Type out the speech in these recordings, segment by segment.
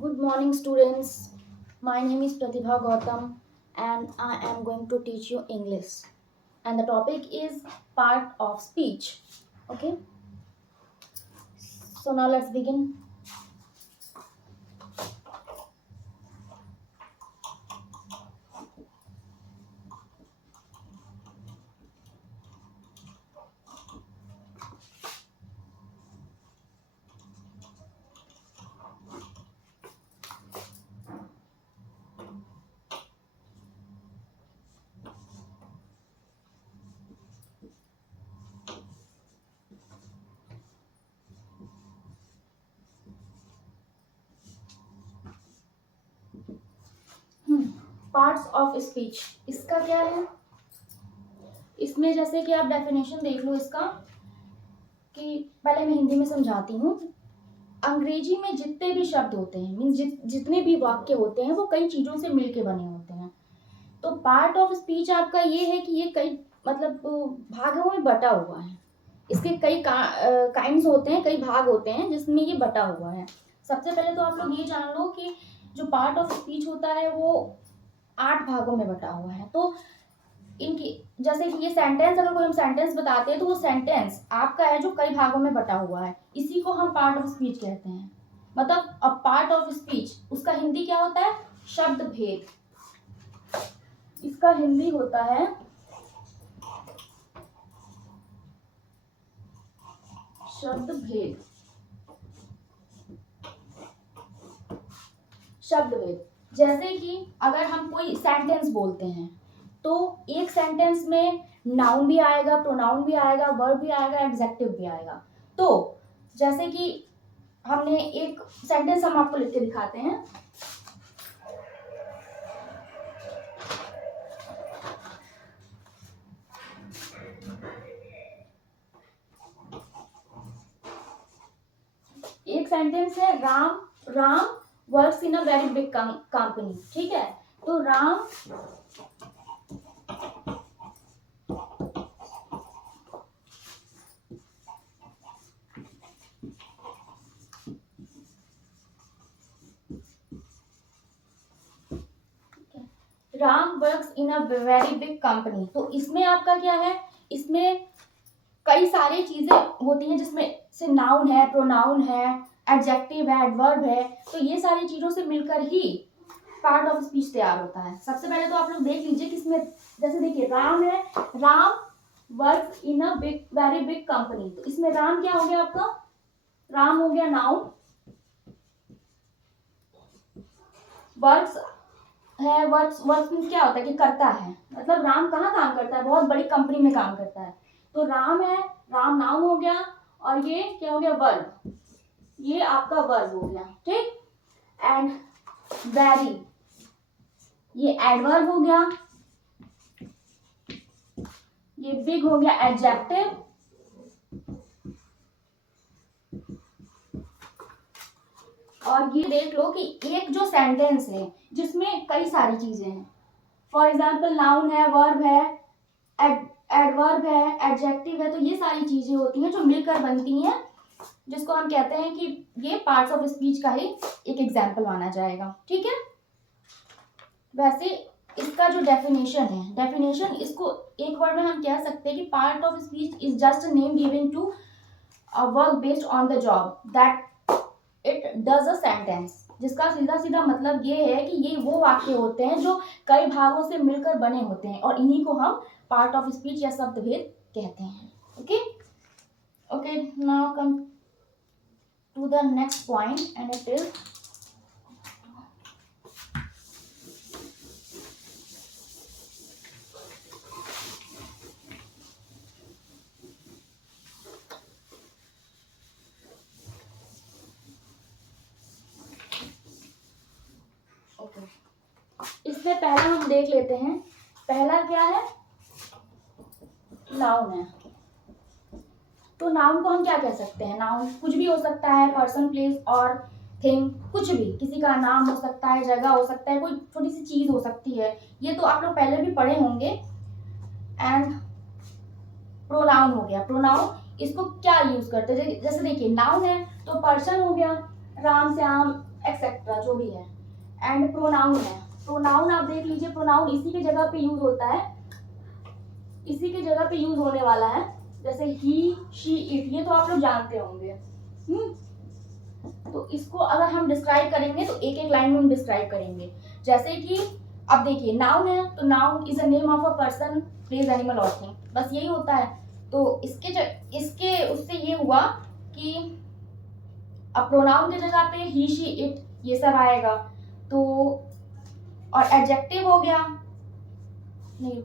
Good morning, students. My name is Pratibha Gautam, and I am going to teach you English. And the topic is part of speech. Okay, so now let's begin. Parts of speech, इसका क्या है? इसमें जैसे कि आप definition देख लो इसका, कि पहले मैं हिंदी में समझाती हूँ। अंग्रेजी में जितने भी शब्द होते हैं, मीन्स जितने भी वाक्य होते हैं, वो कई चीज़ों से मिलके बने होते हैं। तो पार्ट ऑफ स्पीच आपका ये है कि ये कई मतलब भागों में बटा हुआ है। इसके कई काइंड्स होते हैं, कई भाग होते हैं जिसमें ये बटा हुआ है। सबसे पहले तो आप लोग ये जान लो कि जो पार्ट ऑफ स्पीच होता है वो 8 भागों में बटा हुआ है। तो इनकी जैसे कि ये सेंटेंस, अगर कोई हम सेंटेंस बताते हैं तो वो सेंटेंस आपका है जो कई भागों में बटा हुआ है, इसी को हम पार्ट ऑफ स्पीच कहते हैं। मतलब अ पार्ट ऑफ स्पीच, उसका हिंदी क्या होता है? शब्द भेद। इसका हिंदी होता है शब्द भेद। शब्द भेद जैसे कि अगर हम कोई सेंटेंस बोलते हैं तो एक सेंटेंस में नाउन भी आएगा, प्रोनाउन भी आएगा, वर्ब भी आएगा, एडजेक्टिव भी आएगा। तो जैसे कि हमने एक सेंटेंस हम आपको लिख के दिखाते हैं। एक सेंटेंस है, Ram works in a very big company. ठीक है, तो Ram works in a very big company. तो इसमें आपका क्या है? इसमें कई सारी चीजें होती हैं जिसमें से नाउन है, प्रोनाउन है, एडजेक्टिव है, एडवर्ब है। तो ये सारी चीजों से मिलकर ही पार्ट ऑफ स्पीच तैयार होता है। सबसे पहले तो आप लोग देख लीजिए कि इसमें जैसे देखिए राम है, Ram works in a very big company. तो इसमें राम क्या हो गया आपका? राम हो गया नाउन। वर्क्स है, वर्क्स मीन्स क्या होता है कि करता है। मतलब राम कहाँ काम करता है? बहुत बड़ी कंपनी में काम करता है। तो राम है, राम नाउन हो गया, और ये क्या हो गया? वर्ब। ये आपका वर्ब हो गया। ठीक, एंड वेरी, ये एडवर्ब हो गया। ये बिग हो गया एडजेक्टिव। और ये देख लो कि एक जो सेंटेंस है जिसमें कई सारी चीजें हैं, फॉर एग्जाम्पल नाउन है, वर्ब है, एडवर्ब है, एडजेक्टिव है। तो ये सारी चीजें होती हैं जो मिलकर बनती हैं, जिसको हम कहते हैं कि ये पार्ट्स ऑफ स्पीच का ही एक एग्जाम्पल माना जाएगा। ठीक है, वैसे इसका जो डेफिनेशन है, डेफिनेशन इसको एक वर्ड में हम कह सकते हैं कि part of speech is just a name given to a work based on the job that it does a sentence. जिसका सीधा सीधा मतलब ये है कि ये वो वाक्य होते हैं जो कई भागों से मिलकर बने होते हैं, और इन्हीं को हम पार्ट ऑफ स्पीच या शब्द भेद कहते हैं। Okay okay, now come to the next point, and it is इसमें पहला हम देख लेते हैं। पहला क्या है? नाउन है। तो नाउन को हम क्या कह सकते हैं? नाउन कुछ भी हो सकता है, पर्सन, प्लेस और थिंग, कुछ भी। किसी का नाम हो सकता है, जगह हो सकता है, कोई छोटी सी चीज हो सकती है। ये तो आप लोग पहले भी पढ़े होंगे। एंड प्रोनाउन हो गया। प्रोनाउन इसको क्या यूज करते हैं? जैसे देखिए नाउन है तो पर्सन हो गया, राम, श्याम, एक्सेट्रा जो भी है। एंड प्रोनाउन है, प्रोनाउन आप देख लीजिए, प्रोनाउन इसी की जगह पे यूज होता है, इसी की जगह पे यूज होने वाला है। जैसे ही, शी, इट, ये तो आप लोग जानते होंगे। तो इसको अगर हम डिस्क्राइब करेंगे तो एक एक लाइन में हम डिस्क्राइब करेंगे। जैसे कि अब देखिए नाउन है, तो noun is a name of a person, place, animal और थिंग, बस यही होता है। तो इसके उससे ये हुआ कि अब प्रोनाउन की जगह पे ही, शी, इट ये सब आएगा। तो और एडजेक्टिव हो गया, नहीं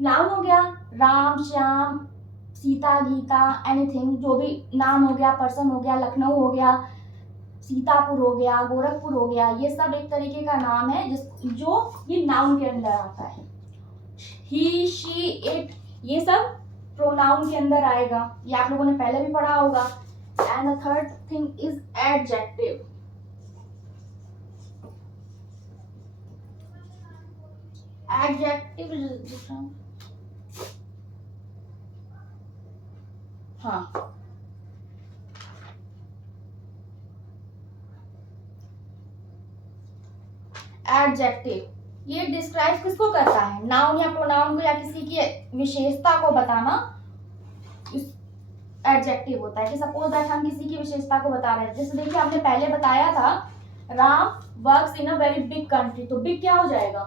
नाउन हो गया राम, श्याम, सीता, गीता, एनीथिंग, जो भी नाम हो गया, पर्सन हो गया, लखनऊ हो गया, सीतापुर हो गया, गोरखपुर हो गया, ये सब एक तरीके का नाम है जो ये नाउन के अंदर आता है। ही, शी, इट ये सब प्रोनाउन के अंदर आएगा, ये आप लोगों ने पहले भी पढ़ा होगा। And the third thing is adjective. Adjective, हाँ, एडजेक्टिव ये डिस्क्राइब किसको करता है, नाउन या प्रोनाउन को या किसी की विशेषता को बताना एडजेक्टिव होता है। कि सपोज दैट हम किसी की विशेषता को बता रहे हैं, जैसे देखिए आपने पहले बताया था Ram works in a very big country, तो बिग क्या हो जाएगा,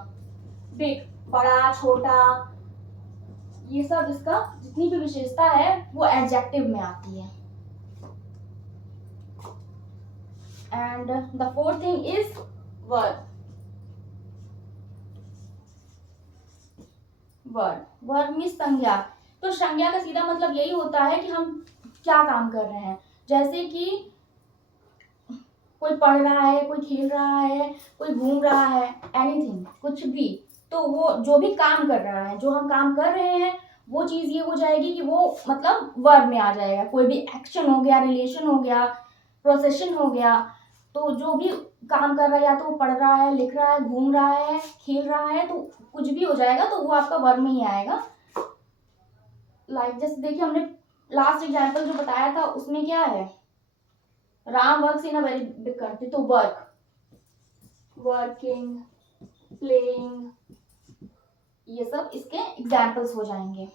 बिग, बड़ा, छोटा, ये सब इसका जितनी भी विशेषता है वो एडजेक्टिव में आती है। And the fourth thing is verb. Verb means संज्ञा। तो संज्ञा का सीधा मतलब यही होता है कि हम क्या काम कर रहे हैं। जैसे कि कोई पढ़ रहा है, कोई खेल रहा है, कोई घूम रहा है, एनीथिंग, कुछ भी, तो वो जो भी काम कर रहा है, जो हम काम कर रहे हैं, वो चीज ये हो जाएगी कि वो मतलब वर्ब में आ जाएगा। कोई भी एक्शन हो गया, रिलेशन हो गया, प्रोसेशन हो गया, तो जो भी काम कर रहा है, या तो वो पढ़ रहा है, लिख रहा है, घूम रहा है, खेल रहा है, तो कुछ भी हो जाएगा, तो वो आपका वर्ब में ही आएगा। लाइक जैसे देखिए हमने लास्ट एग्जाम्पल जो बताया था उसमें क्या है, Ram works in a very big country, तो वर्क, वर्किंग, प्लेइंग, ये सब इसके एग्जाम्पल्स हो जाएंगे।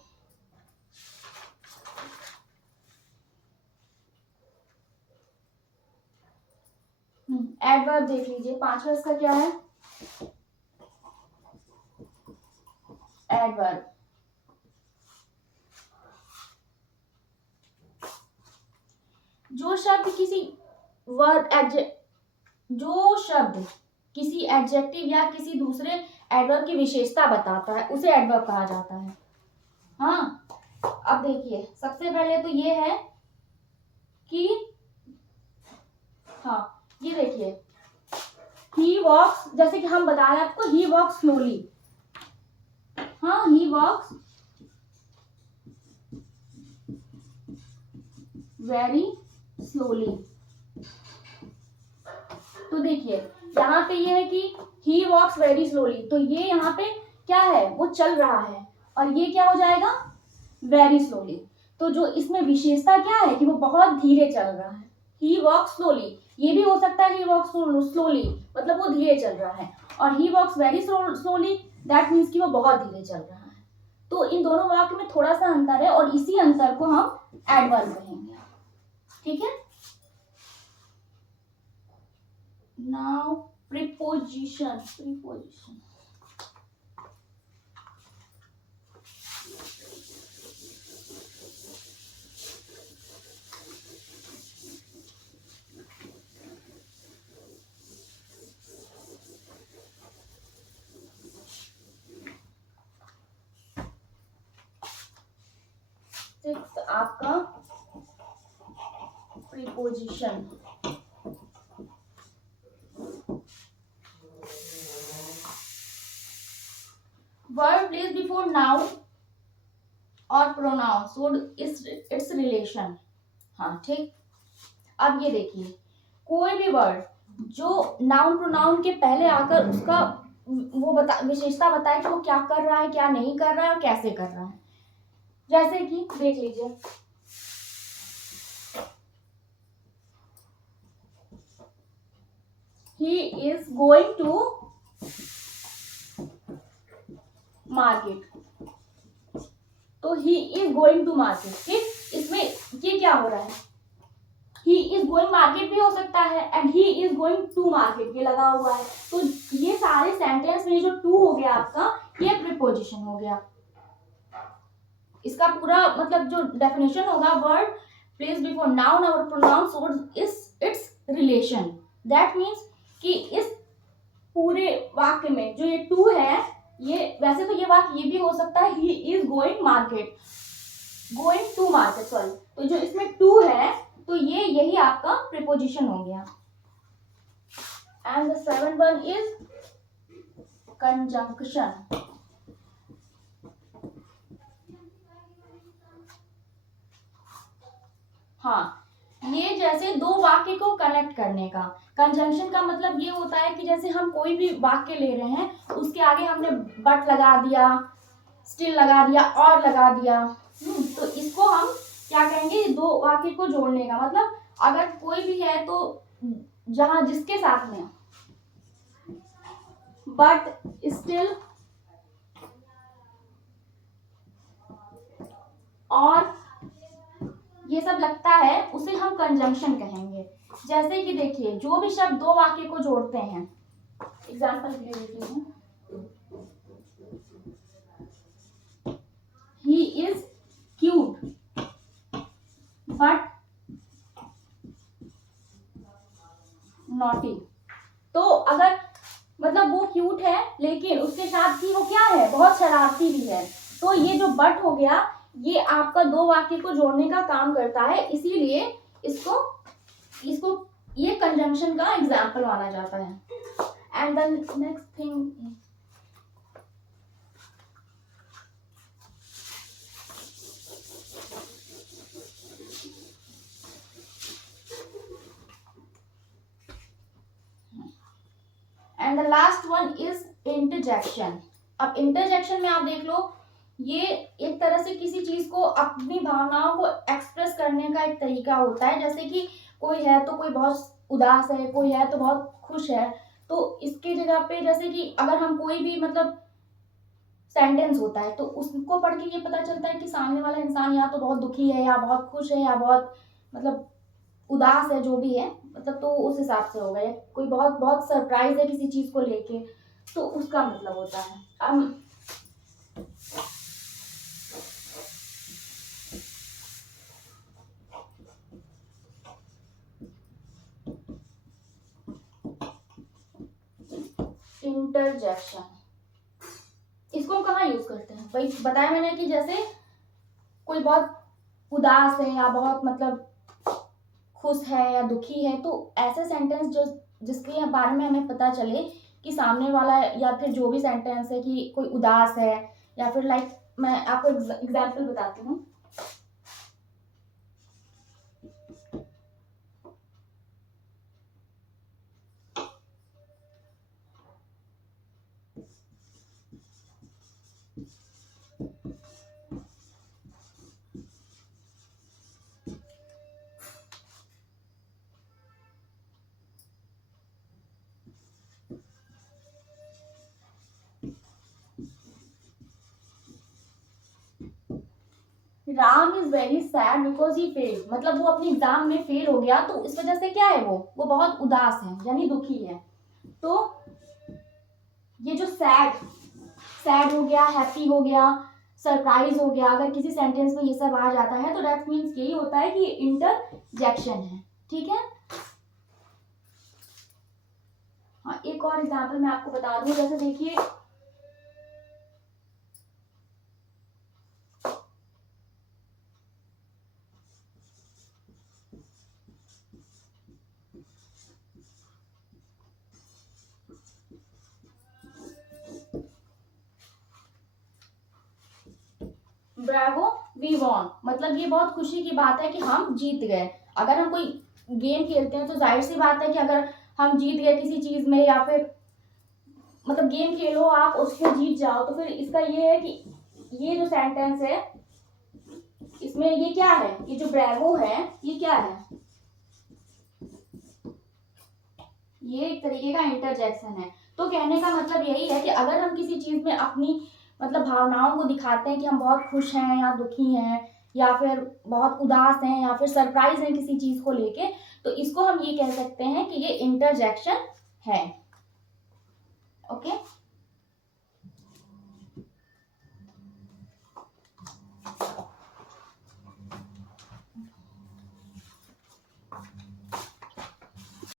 एडवर्ब देख लीजिए, पांचवा इसका क्या है, एडवर्ब। जो शब्द किसी एडजेक्टिव या किसी दूसरे एडवर्ब की विशेषता बताता है उसे एडवर्ब कहा जाता है। हाँ, अब देखिए सबसे पहले तो ये है कि, हाँ ये देखिए, ही वॉक्स, जैसे कि हम बता रहे हैं आपको, ही वॉक्स स्लोली, हाँ ही वॉक्स वेरी स्लोली। तो देखिए यहाँ पे ये है कि ही वॉक्स वेरी स्लोली, तो ये यहाँ पे क्या है, वो चल रहा है, और ये क्या हो जाएगा, वेरी स्लोली। तो जो इसमें विशेषता क्या है कि वो बहुत धीरे चल रहा है। ही वॉक्स स्लोली, ये भी हो सकता है ही वॉक्स स्लोली मतलब वो धीरे चल रहा है, और ही वॉक्स वेरी स्लोली दैट मीन्स कि वो बहुत धीरे चल रहा है। तो इन दोनों वाक्य में थोड़ा सा अंतर है, और इसी अंतर को हम एडवर्ब कहेंगे। ठीक है, नाउ प्रीपोजिशन। आपका preposition, word place before noun और प्रोनाउन सो इट्स रिलेशन। हाँ ठीक, अब ये देखिए कोई भी वर्ड जो नाउन प्रोनाउन के पहले आकर उसका वो विशेषता बताए कि वो क्या कर रहा है, क्या नहीं कर रहा है और कैसे कर रहा है। जैसे कि देख लीजिए, he is going to market. तो he is going to market, ठीक। इसमें ये क्या हो रहा है, ही इज गोइंग मार्केट भी हो सकता है and he is going to market ये लगा हुआ है। तो ये सारे सेंटेंस में जो टू हो गया आपका, ये प्रीपोजिशन हो गया। इसका पूरा मतलब जो डेफिनेशन होगा, वर्ड प्लेस बिफोर नाउन और pronoun shows it's relation. That means कि इस पूरे वाक्य में जो ये टू है, ये वैसे तो ये वाक्य ये भी हो सकता है, he is going market, going to market, sorry. तो जो इसमें टू है, तो ये यही आपका प्रीपोजिशन हो गया। And the seventh one is conjunction. हाँ, ये जैसे दो वाक्य को कनेक्ट करने का। कंजंक्शन का मतलब ये होता है कि जैसे हम कोई भी वाक्य ले रहे हैं, उसके आगे हमने बट लगा दिया, स्टिल लगा दिया, और लगा दिया। तो इसको हम क्या कहेंगे, दो वाक्य को जोड़ने का मतलब, अगर कोई भी है तो जहां जिसके साथ में बट, स्टिल और ये सब लगता है, उसे हम कंजंक्शन कहेंगे। जैसे कि देखिए, जो भी शब्द दो वाक्य को जोड़ते हैं, एग्जाम्पल के लिए देती हूँ, he is cute but naughty. तो अगर मतलब वो क्यूट है, लेकिन उसके साथ ही वो क्या है, बहुत शरारती भी है। तो ये जो बट हो गया, ये आपका दो वाक्य को जोड़ने का काम करता है, इसीलिए इसको इसको ये कंजंक्शन का एग्जाम्पल माना जाता है। And the next thing, and the last one is interjection. अब इंटरजेक्शन में आप देख लो, ये एक तरह से किसी चीज को, अपनी भावनाओं को एक्सप्रेस करने का एक तरीका होता है। जैसे कि कोई है तो कोई बहुत उदास है, कोई है तो बहुत खुश है। तो इसकी जगह पे जैसे कि अगर हम कोई भी मतलब सेंटेंस होता है, तो उसको पढ़ के ये पता चलता है कि सामने वाला इंसान या तो बहुत दुखी है, या बहुत खुश है, या बहुत मतलब उदास है, जो भी है मतलब, तो उस हिसाब से होगा। या कोई बहुत बहुत सरप्राइज है किसी चीज को लेके, तो उसका मतलब होता है। अब इंटरजेक्शन, इसको हम कहाँ यूज करते हैं, वही बताया मैंने कि जैसे कोई बहुत उदास है, या बहुत मतलब खुश है, या दुखी है, तो ऐसे सेंटेंस जो जिसके बारे में हमें पता चले कि सामने वाला, या फिर जो भी सेंटेंस है कि कोई उदास है, या फिर लाइक मैं आपको एग्जाम्पल बताती हूँ। Ram is very sad because he fail, मतलब वो अपने एग्जाम में फेल हो गया, तो इस वजह से क्या है, वो बहुत उदास है, यानी दुखी है। तो ये जो सैड सैड हो गया, हैप्पी हो गया, सरप्राइज हो गया, अगर किसी सेंटेंस में ये सब आ जाता है, तो दैट मीन्स यही होता है कि इंटरजेक्शन है, ठीक है। हाँ, एक और एग्जाम्पल मैं आपको बता दूं, जैसे देखिए, ब्रावो वी वॉन, मतलब ये बहुत खुशी की बात है कि हम जीत गए। अगर हम कोई गेम खेलते हैं, तो जाहिर सी बात है कि अगर हम जीत गए किसी चीज में, या फिर मतलब गेम खेलो आप, उसमें जीत जाओ, तो फिर इसका ये है कि ये जो सेंटेंस है, इसमें ये क्या है, ये जो ब्रेवो है, ये क्या है, ये एक तरीके का इंटरजेक्शन है। तो कहने का मतलब यही है कि अगर हम किसी चीज में अपनी मतलब भावनाओं को दिखाते हैं कि हम बहुत खुश हैं या दुखी हैं या फिर बहुत उदास हैं या फिर सरप्राइज हैं किसी चीज को लेके, तो इसको हम ये कह सकते हैं कि ये इंटरजेक्शन है। ओके।